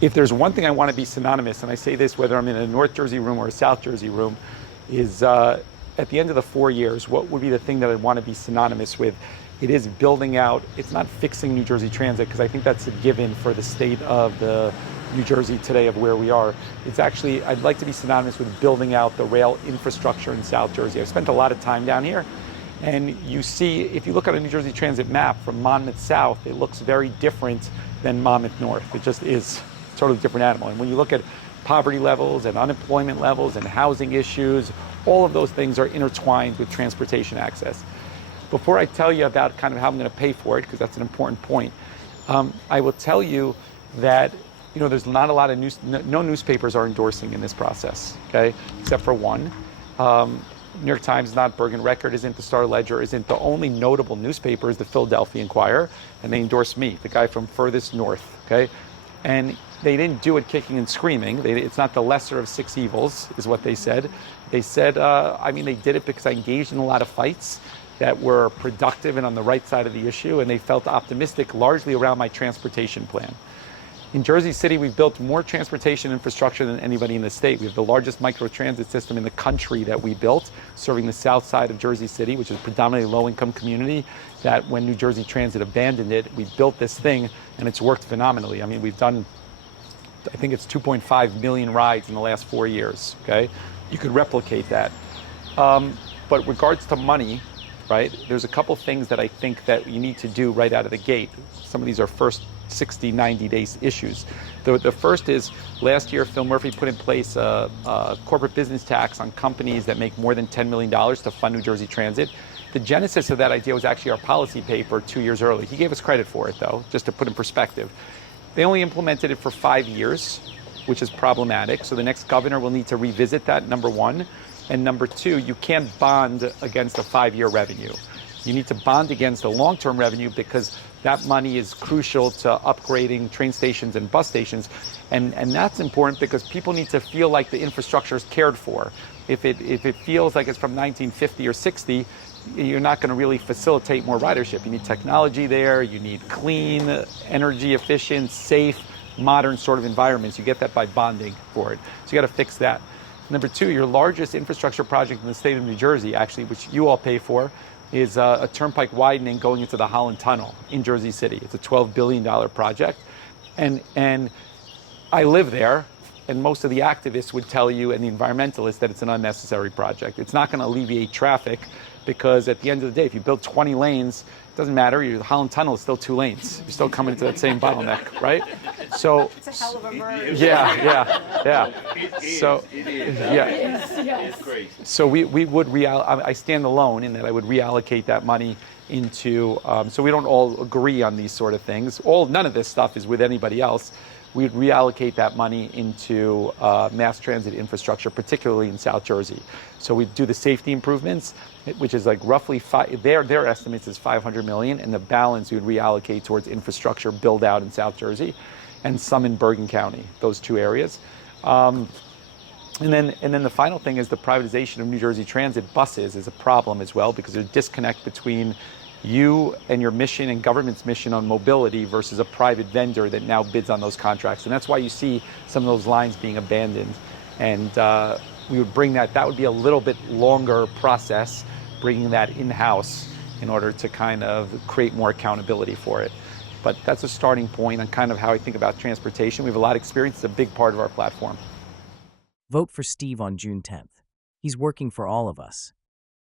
If there's one thing I want to be synonymous, and I say this whether I'm in a North Jersey room or a South Jersey room, is at the end of the 4 years, what would be the thing that I want to be synonymous with? It is building out, it's not fixing New Jersey Transit, because I think that's a given for the state of the New Jersey today of where we are. It's actually, I'd like to be synonymous with building out the rail infrastructure in South Jersey. I've spent a lot of time down here, and you see, if you look at a New Jersey Transit map from Monmouth South, it looks very different than Monmouth North. It just is a totally different animal. And when you look at poverty levels and unemployment levels and housing issues, all of those things are intertwined with transportation access. Before I tell you about kind of how I'm going to pay for it, because that's an important point, I will tell you that there's not a lot of no newspapers are endorsing in this process, okay, except for one. New York Times, not Bergen Record, isn't the Star Ledger, isn't. The only notable newspaper is the Philadelphia Inquirer, and they endorsed me, the guy from furthest north, okay? And they didn't do it kicking and screaming. It's not the lesser of six evils, is what they said. They said, they did it because I engaged in a lot of fights that were productive and on the right side of the issue, and they felt optimistic largely around my transportation plan. In Jersey City, we've built more transportation infrastructure than anybody in the state. We have the largest microtransit system in the country that we built, serving the south side of Jersey City, which is a predominantly low-income community, that when New Jersey Transit abandoned it, we built this thing, and it's worked phenomenally. I mean, we've done, I think it's 2.5 million rides in the last 4 years, okay? You could replicate that. But regards to money, right, there's a couple things that I think that you need to do right out of the gate. Some of these are first 60, 90 days issues. The first is, last year, Phil Murphy put in place a corporate business tax on companies that make more than $10 million to fund New Jersey Transit. The genesis of that idea was actually our policy paper 2 years early. He gave us credit for it, though, just to put in perspective. They only implemented it for 5 years, which is problematic. So the next governor will need to revisit that, number one. And number two, you can't bond against a 5-year revenue. You need to bond against the long-term revenue because that money is crucial to upgrading train stations and bus stations. And that's important because people need to feel like the infrastructure is cared for. If it feels like it's from 1950 or 60, you're not going to really facilitate more ridership. You need technology there. You need clean, energy efficient, safe, modern sort of environments. You get that by bonding for it. So you got to fix that. Number two, your largest infrastructure project in the state of New Jersey, actually, which you all pay for, is a turnpike widening going into the Holland Tunnel in Jersey City. It's a $12 billion project. And I live there, and most of the activists would tell you, and the environmentalists, that it's an unnecessary project. It's not going to alleviate traffic because at the end of the day, if you build 20 lanes, it doesn't matter. The Holland Tunnel is still 2 lanes. You're still coming into that same bottleneck, right? So it's a hell of a merge. Yeah. So Yes. So we would I stand alone in that I would reallocate that money into. So we don't all agree on these sort of things. None of this stuff is with anybody else. We'd reallocate that money into mass transit infrastructure, particularly in South Jersey. So we do the safety improvements, which is like roughly their estimates is $500 million, and the balance we would reallocate towards infrastructure build out in South Jersey, and some in Bergen County, those two areas. And then the final thing is the privatization of New Jersey Transit buses is a problem as well, because there's a disconnect between you and your mission and government's mission on mobility versus a private vendor that now bids on those contracts. And that's why you see some of those lines being abandoned. And we would bring that would be a little bit longer process, bringing that in-house in order to kind of create more accountability for it. But that's a starting point on kind of how I think about transportation. We have a lot of experience. It's a big part of our platform. Vote for Steve on June 10th. He's working for all of us.